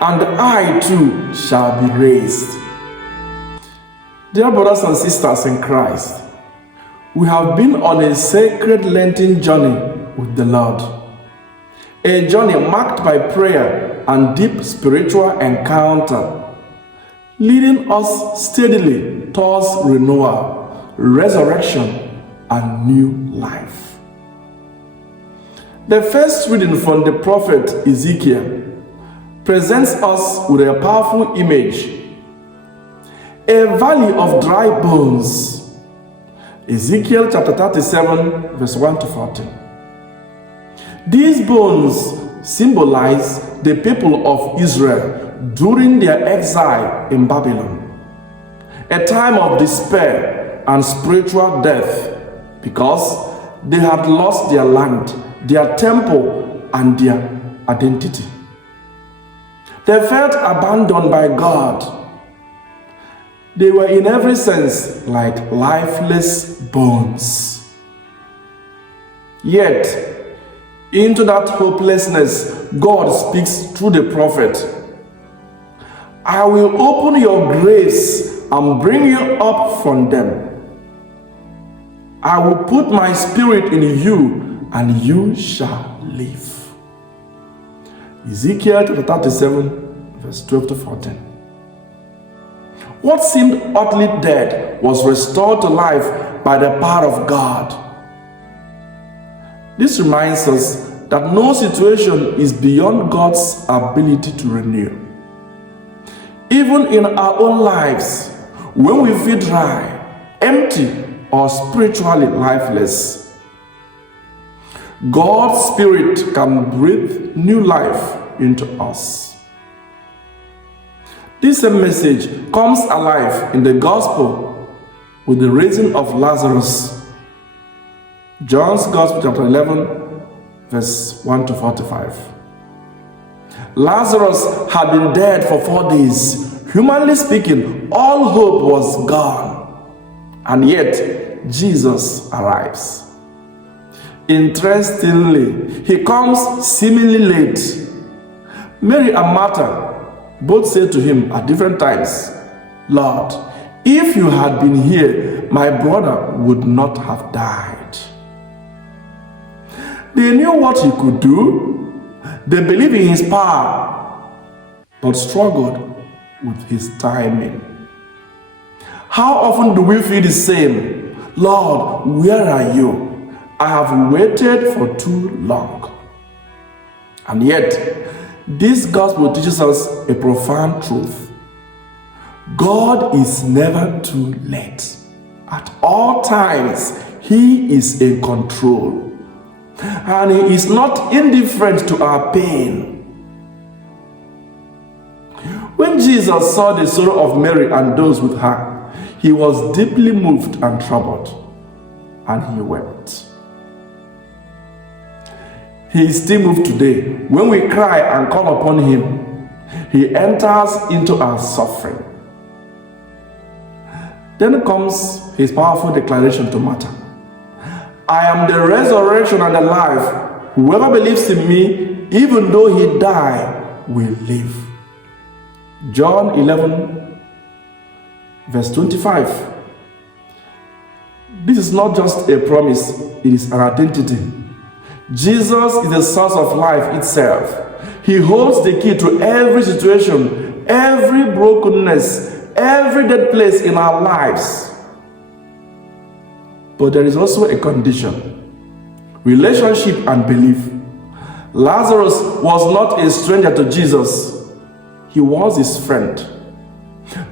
and I too shall be raised. Dear brothers and sisters in Christ, we have been on a sacred Lenten journey with the Lord. A journey marked by prayer and deep spiritual encounter, leading us steadily towards renewal, resurrection, and new life. The first reading from the prophet Ezekiel presents us with a powerful image. A valley of dry bones. Ezekiel chapter 37, verse 1 to 14. These bones symbolize the people of Israel during their exile in Babylon, a time of despair and spiritual death because they had lost their land, their temple, and their identity. They felt abandoned by God. They were in every sense like lifeless bones. Yet, into that hopelessness, God speaks through the prophet. I will open your graves and bring you up from them. I will put my spirit in you, and you shall live. Ezekiel chapter 37, verse 12 to 14. What seemed utterly dead was restored to life by the power of God. This reminds us that no situation is beyond God's ability to renew. Even in our own lives, when we feel dry, empty, or spiritually lifeless, God's Spirit can breathe new life into us. This same message comes alive in the Gospel with the raising of Lazarus. John's Gospel chapter 11, verse 1 to 45. Lazarus had been dead for 4 days. Humanly speaking, all hope was gone. And yet, Jesus arrives. Interestingly, he comes seemingly late. Mary and Martha both say to him at different times, Lord, if you had been here, my brother would not have died. They knew what he could do. They believed in his power, but struggled with his timing. How often do we feel the same? Lord, where are you? I have waited for too long. And yet, this gospel teaches us a profound truth. God is never too late. At all times, he is in control. And he is not indifferent to our pain. When Jesus saw the sorrow of Mary and those with her, he was deeply moved and troubled, and he wept. He is still moved today. When we cry and call upon him, he enters into our suffering. Then comes his powerful declaration to Martha. I am the resurrection and the life. Whoever believes in me, even though he die, will live. John 11, verse 25. This is not just a promise, it is an identity. Jesus is the source of life itself. He holds the key to every situation, every brokenness, every dead place in our lives. But there is also a condition: relationship and belief. Lazarus was not a stranger to Jesus. He was his friend.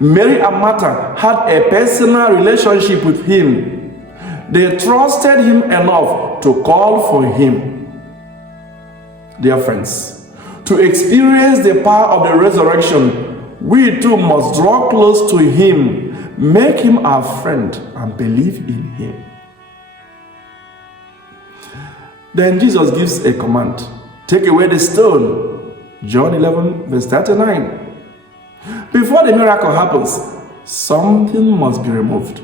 Mary and Martha had a personal relationship with him. They trusted him enough to call for him. Dear friends, to experience the power of the resurrection, we too must draw close to him, make him our friend, and believe in him. Then Jesus gives a command. Take away the stone. John 11, verse 39. Before the miracle happens, something must be removed.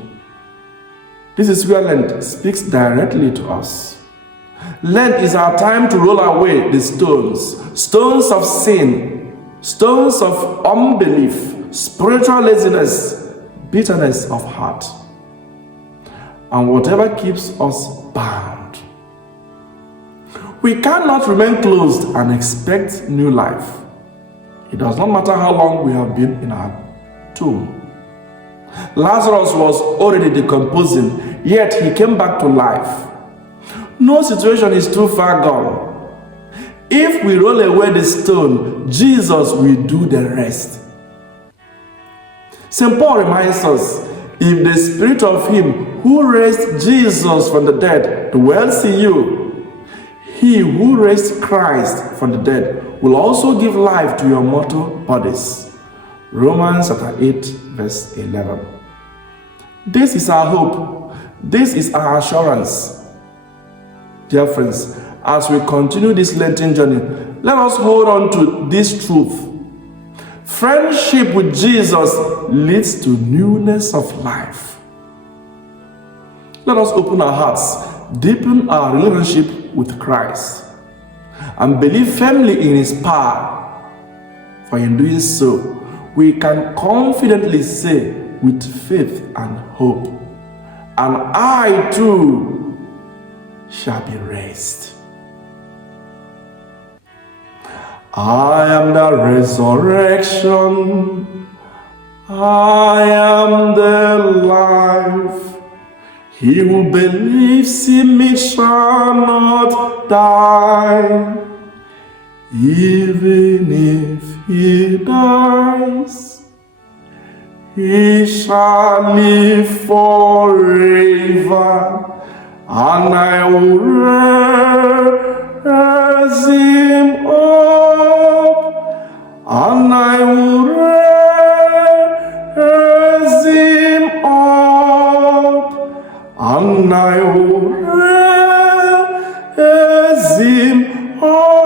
This is where Lent speaks directly to us. Lent is our time to roll away the stones of sin, stones of unbelief, spiritual laziness, bitterness of heart, and whatever keeps us bound. We cannot remain closed and expect new life. It does not matter how long we have been in our tomb. Lazarus was already decomposing, yet he came back to life. No situation is too far gone. If we roll away the stone, Jesus will do the rest. St. Paul reminds us, if the spirit of him who raised Jesus from the dead dwells in you, he who raised Christ from the dead will also give life to your mortal bodies. Romans chapter 8, verse 11. This is our hope. This is our assurance. Dear friends, as we continue this Lenten journey, let us hold on to this truth. Friendship with Jesus leads to newness of life. Let us open our hearts, deepen our relationship with Christ, and believe firmly in his power. For in doing so, we can confidently say with faith and hope, and I too shall be raised. I am the resurrection, I am the life. He who believes in me shall not die. Even if he dies, he shall live forever, and I will raise him up, and I will raise him up, and I will raise him up.